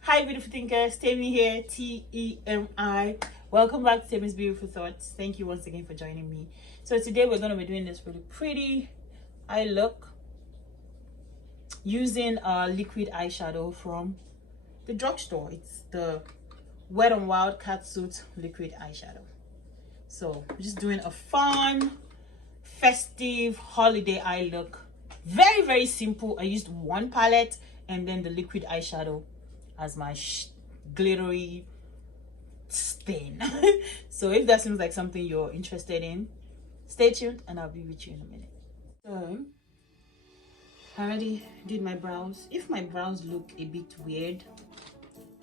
Hi beautiful thinkers, Temi here, Temi. Welcome back to Temi's Beautiful Thoughts. Thank you once again for joining me. So today we're going to be doing this really pretty eye look using a liquid eyeshadow from the drugstore. It's the Wet n Wild Catsuit liquid eyeshadow. So we're just doing a fun, festive holiday eye look. Very simple. I used one palette and then the liquid eyeshadow as my glittery stain. So if that seems like something you're interested in, stay tuned and I'll be with you in a minute. So I already did my brows. If my brows look a bit weird,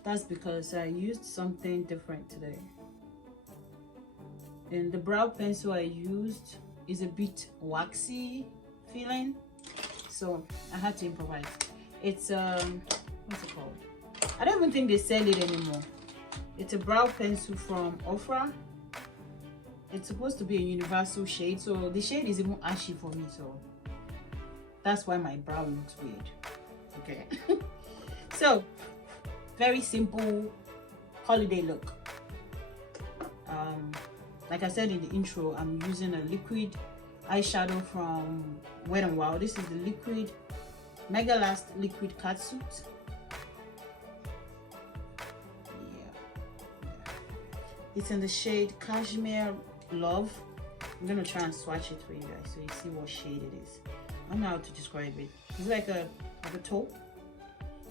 that's because I used something different today. And the brow pencil I used is a bit waxy feeling, so I had to improvise. It's what's it called? I don't even think they sell it anymore. It's a brow pencil from Ofra. It's supposed to be a universal shade, so the shade is even ashy for me, so that's why my brow looks weird. Okay. So very simple holiday look. Like I said in the intro, I'm using a liquid eyeshadow from Wet n Wild. This is the liquid Mega Last Liquid Catsuit. It's in the shade Cashmere Love. I'm gonna try and swatch it for you guys so you see what shade it is. I don't know how to describe it. It's like a taupe.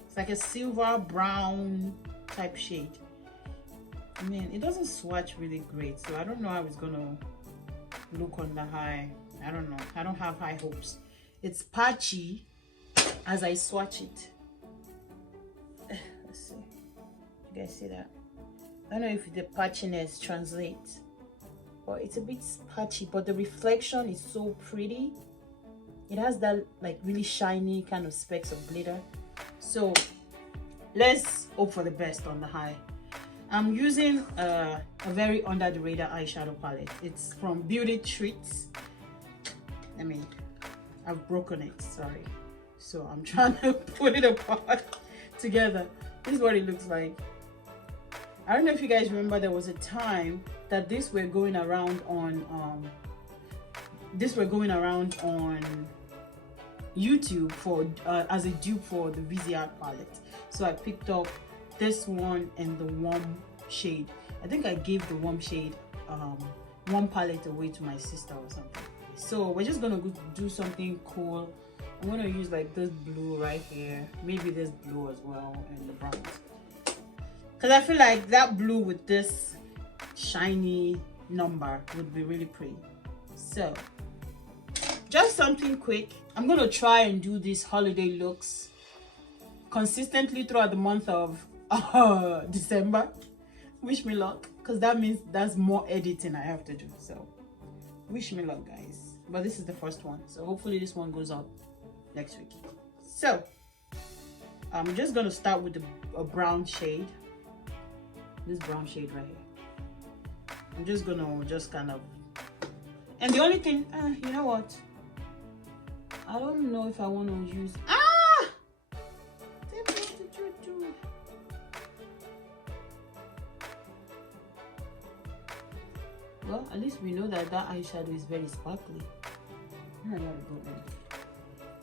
It's like a silver brown type shade. Man, it doesn't swatch really great, so I don't know how it's gonna look on the high. I don't know. I don't have high hopes. It's patchy as I swatch it. Let's see. You guys see that? I don't know if the patchiness translates, but it's a bit patchy, but the reflection is so pretty. It has that like really shiny kind of specks of glitter. So let's hope for the best on the high. I'm using a very under the radar eyeshadow palette. It's from Beauty Treats. I mean, I've broken it, sorry. So I'm trying to put it apart together. This is what it looks like. I don't know if you guys remember, there was a time that these were going around on YouTube for as a dupe for the VZR palette. So I picked up this one and the warm shade. I think I gave the warm shade one palette away to my sister or something. So we're just gonna do something cool. I'm gonna use like this blue right here, maybe this blue as well, and the browns, because I feel like that blue with this shiny number would be really pretty. So just something quick. I'm gonna try and do these holiday looks consistently throughout the month of December. Wish me luck, because that means that's more editing I have to do. So wish me luck, guys. But this is the first one, so hopefully this one goes up next week. So I'm just gonna start with a brown shade. This brown shade right here. I'm just gonna kind of, and the only thing, you know what, I don't know if I want to use well, at least we know that that eyeshadow is very sparkly.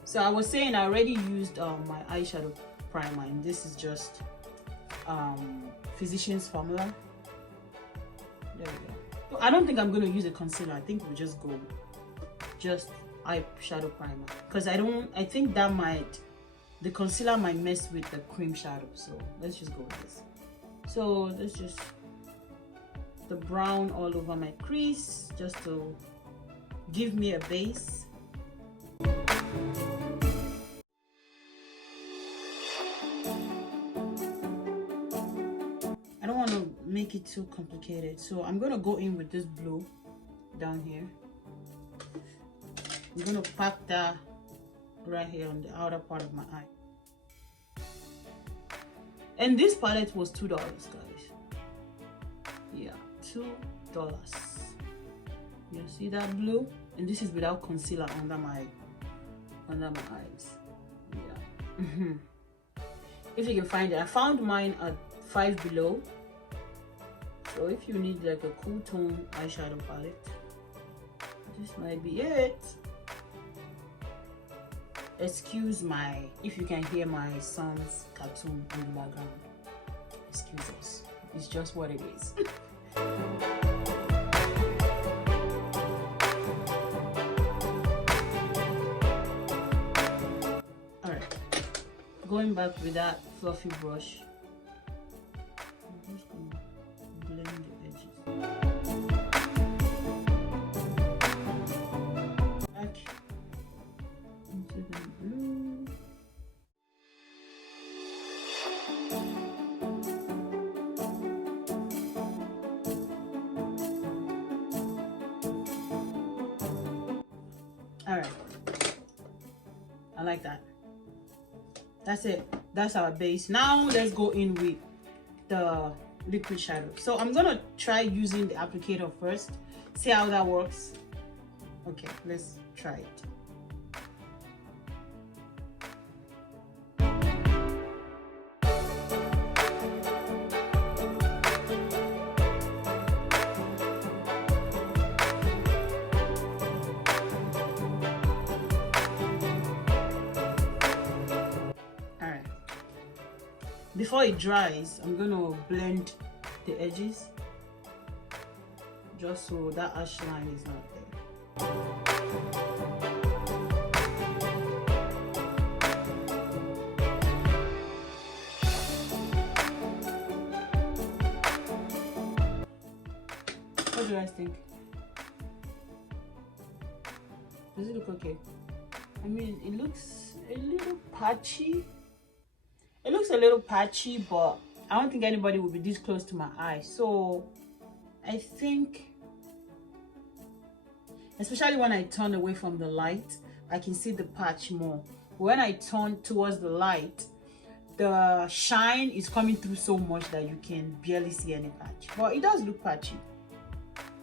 So I was saying I already used my eyeshadow primer, and this is just Physicians Formula. There we go. So I don't think I'm going to use a concealer. I think we'll just go just eyeshadow primer, because I think that the concealer might mess with the cream shadow. So let's just go with this. So let's just the brown all over my crease just to give me a base. I don't want to make it too complicated, so I'm gonna go in with this blue down here. I'm gonna pack that right here on the outer part of my eye. And this palette was $2, guys. Yeah, $2. You see that blue? And this is without concealer under my eyes. Yeah. if you can find it. I found mine at Five Below. So if you need like a cool tone eyeshadow palette, this might be it. Excuse my, if you can hear my son's cartoon in the background, excuse us, it's just what it is. All right, going back with that fluffy brush, I'm just gonna blend the edges. Back into the blue. All right, I like that. That's it. That's our base. Now let's go in with the liquid shadow. So I'm gonna try using the applicator first, see how that works. Okay, let's try it. Before it dries, I'm gonna blend the edges just so that ash line is not there. What do you guys think? Does it look okay? I mean, it looks a little patchy. It looks a little patchy, but I don't think anybody will be this close to my eye. So I think, especially when I turn away from the light, I can see the patch more. When I turn towards the light, the shine is coming through so much that you can barely see any patch. But it does look patchy.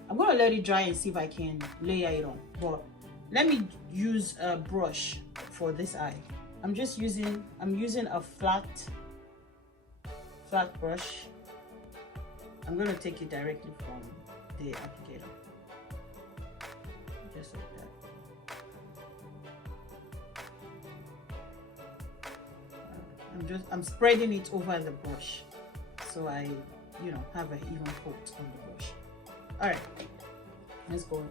I'm gonna let it dry and see if I can layer it on. But let me use a brush for this eye. I'm using a flat brush. I'm going to take it directly from the applicator. Just like that. I'm spreading it over the brush so I, have an even coat on the brush. All right, let's go.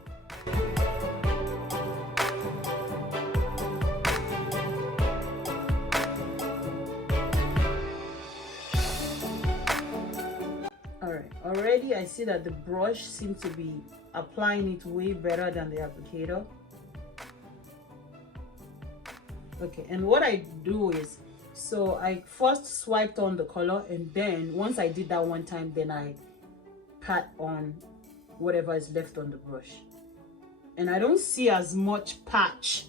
Already I see that the brush seems to be applying it way better than the applicator. Okay, and what I do is, so I first swiped on the color, and then once I did that one time, then I pat on whatever is left on the brush. And I don't see as much patch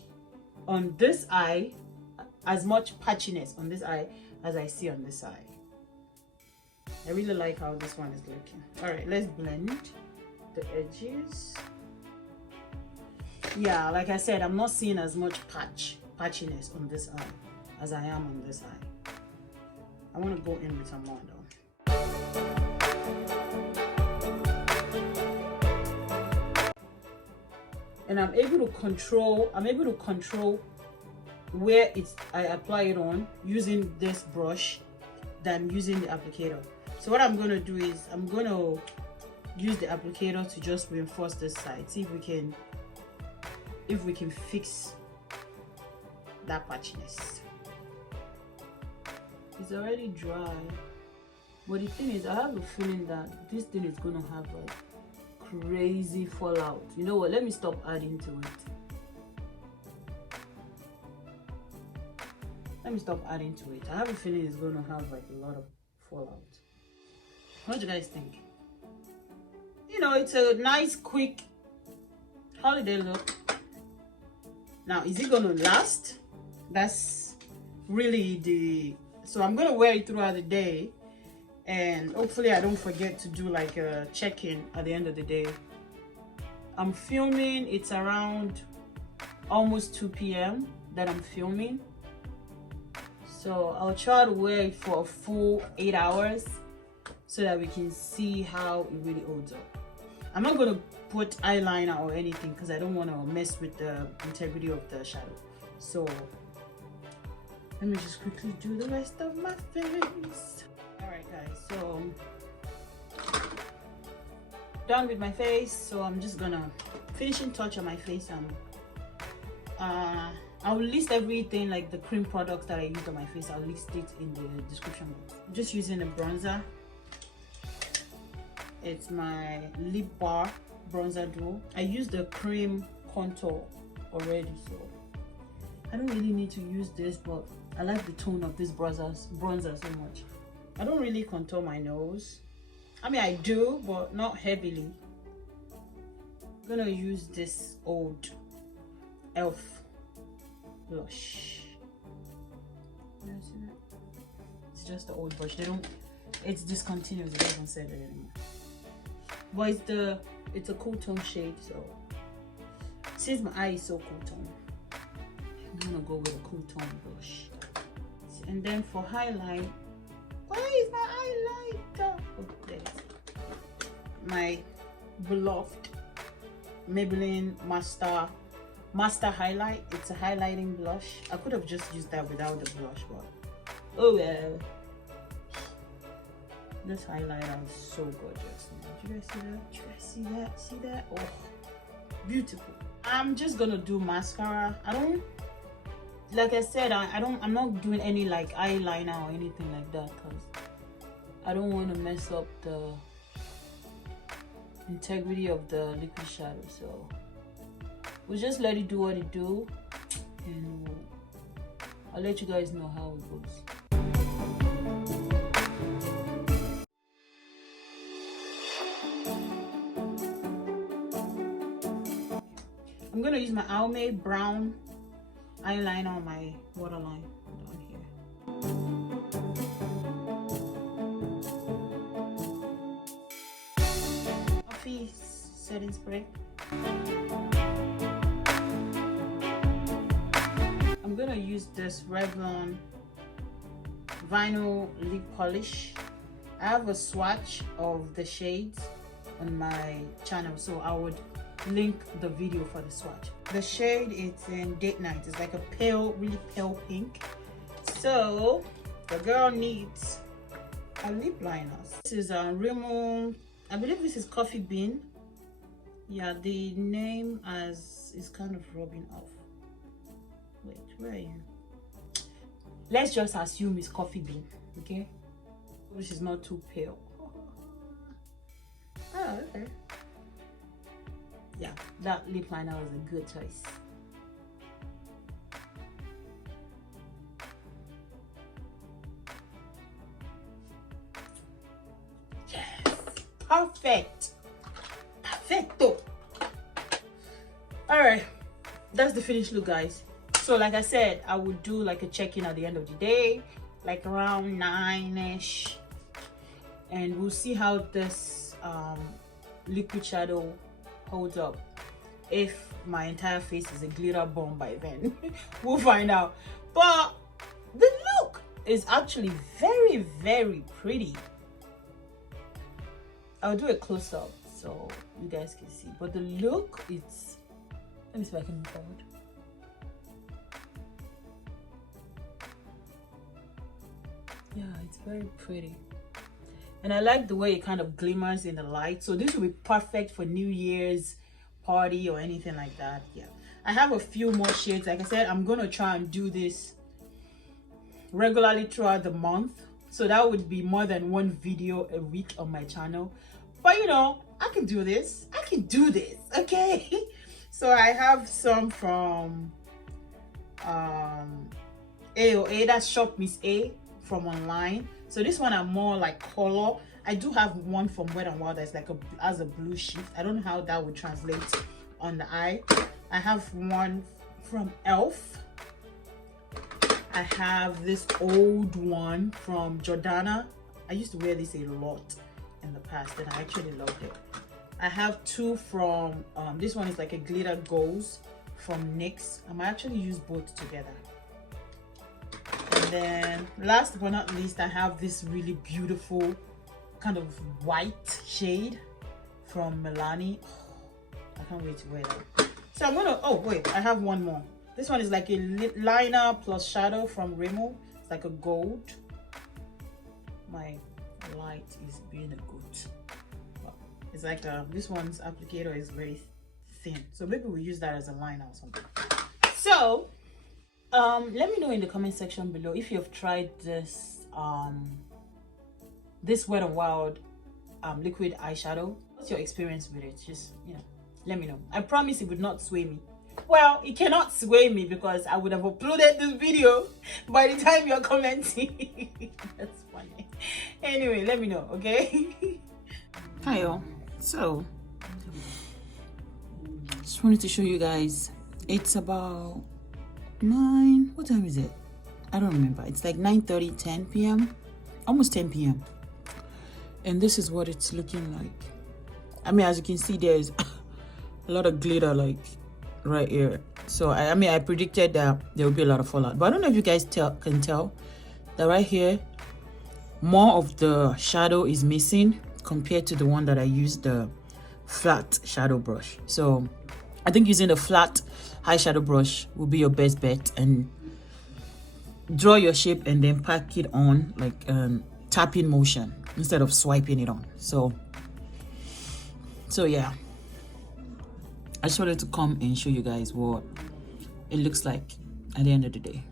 on this eye, as much patchiness on this eye as I see on this eye. I really like how this one is looking. All right, let's blend the edges. Yeah, like I said, I'm not seeing as much patchiness on this eye as I am on this eye. I want to go in with some more though. And I'm able to control where I apply it on using this brush than using the applicator. So what I'm going to do is I'm going to use the applicator to just reinforce this side. See if we can fix that patchiness. It's already dry, but the thing is, I have a feeling that this thing is going to have a crazy fallout. You know what? Let me stop adding to it. Let me stop adding to it. I have a feeling it's going to have like a lot of fallout. What do you guys think? It's a nice, quick holiday look. Now, is it going to last? That's really so I'm going to wear it throughout the day, and hopefully I don't forget to do like a check-in at the end of the day. I'm filming, it's around almost 2 p.m. that I'm filming. So I'll try to wear it for a full 8 hours so that we can see how it really holds up. I'm not gonna put eyeliner or anything because I don't want to mess with the integrity of the shadow. So let me just quickly do the rest of my face. Alright guys, so done with my face. So I'm just gonna finishing touch on my face, and I'll list everything, like the cream products that I use on my face. I'll list it in the description box. I'm just using a bronzer. It's my lip bar bronzer duo. I use the cream contour already, so I don't really need to use this, but I like the tone of this bronzer so much. I don't really contour my nose. I mean, I do, but not heavily. I'm gonna use this old e.l.f. blush. You see that? It's just the old brush. It's discontinued. They don't sell it anymore. But it's a cool tone shade. So since my eye is so cool tone, I'm gonna go with a cool tone blush. And then for highlight, where is my highlighter? Oh, there it is. My beloved Maybelline Master Highlight. It's a highlighting blush. I could have just used that without the blush, but oh well. This highlighter is so gorgeous. Do you guys see that? Do you guys see that? See that? Oh, beautiful. I'm just gonna do mascara. Like I said, I'm not doing any like eyeliner or anything like that because I don't want to mess up the integrity of the liquid shadow. So we'll just let it do what it do, and I'll let you guys know how it goes. I'm gonna use my Almay brown eyeliner on my waterline down here. Coffee setting spray. I'm gonna use this Revlon vinyl lip polish. I have a swatch of the shades on my channel, so I would link the video for the swatch. The shade, it's in Date Night. It's like a pale, really pale pink. So the girl needs a lip liner. This is a RIMMEL. I believe this is Coffee Bean. Yeah, the name is kind of rubbing off. Wait, where are you? Let's just assume it's Coffee Bean, okay? This is not too pale. Oh, okay. Yeah, that lip liner was a good choice. Yes, perfect. Perfecto. All right, that's the finished look, guys. So like I said, I would do like a check-in at the end of the day, like around 9ish, and we'll see how this liquid shadow holds up. If my entire face is a glitter bomb by then, we'll find out. But the look is actually very, very pretty. I'll do a close-up so you guys can see, but the look, it's, let me see if I can move forward. Yeah, it's very pretty, and I like the way it kind of glimmers in the light. So this will be perfect for New Year's party or anything like that. Yeah, I have a few more shades. Like I said, I'm gonna try and do this regularly throughout the month, so that would be more than one video a week on my channel. But you know, I can do this. I can do this, okay? So I have some from AOA, that's Shop Miss A from online. So this one are more like color. I do have one from Wet n Wild that's like has a blue shift. I don't know how that would translate on the eye. I have one from e.l.f. I have this old one from Jordana. I used to wear this a lot in the past and I actually loved it. I have two from this one is like a glitter goes from NYX. I might actually use both together. And then last but not least, I have this really beautiful kind of white shade from Milani. I can't wait to wear that. So I'm gonna, oh wait, I have one more. This one is like a liner plus shadow from RIMMEL. It's like a gold. My light is being a good. Well, it's like this one's applicator is very thin, so maybe we use that as a liner or something. So let me know in the comment section below if you've tried this this Wet n Wild liquid eyeshadow. What's your experience with it? Just, you know, let me know. I promise it would not sway me. Well, it cannot sway me because I would have uploaded this video by the time you're commenting. That's funny. Anyway, let me know, okay? Hi y'all. So just wanted to show you guys, it's about 9, what time is it? I don't remember. It's like 9:30, 10 p.m. almost 10 p.m. and this is what it's looking like. I mean, as you can see, there's a lot of glitter like right here. So I mean, I predicted that there would be a lot of fallout, but I don't know if you guys can tell that right here more of the shadow is missing compared to the one that I used, the flat shadow brush. So I think using a flat eyeshadow brush will be your best bet, and draw your shape and then pack it on like tapping motion instead of swiping it on. So yeah, I just wanted to come and show you guys what it looks like at the end of the day.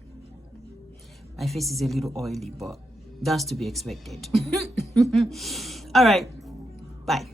My face is a little oily, but that's to be expected. All right, bye.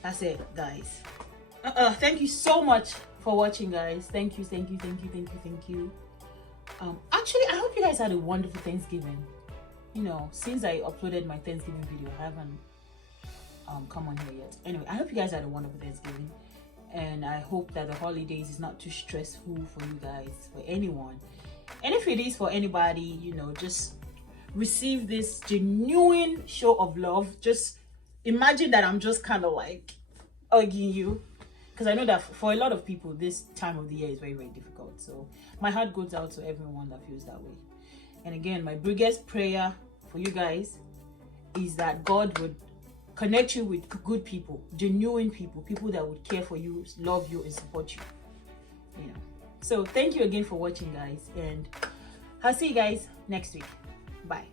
That's it, guys. Thank you so much for watching, guys. Thank you. Actually, I hope you guys had a wonderful Thanksgiving. You know, since I uploaded my Thanksgiving video, I haven't come on here yet. Anyway, I hope you guys had a wonderful Thanksgiving, and I hope that the holidays is not too stressful for you guys, for anyone. And if it is for anybody, you know, just receive this genuine show of love. Just imagine that I'm just kind of like hugging you, because I know that for a lot of people this time of the year is very, very difficult. So my heart goes out to everyone that feels that way. And again, my biggest prayer for you guys is that God would connect you with good people, genuine people, people that would care for you, love you, and support you. You know. So thank you again for watching, guys, and I'll see you guys next week. Bye.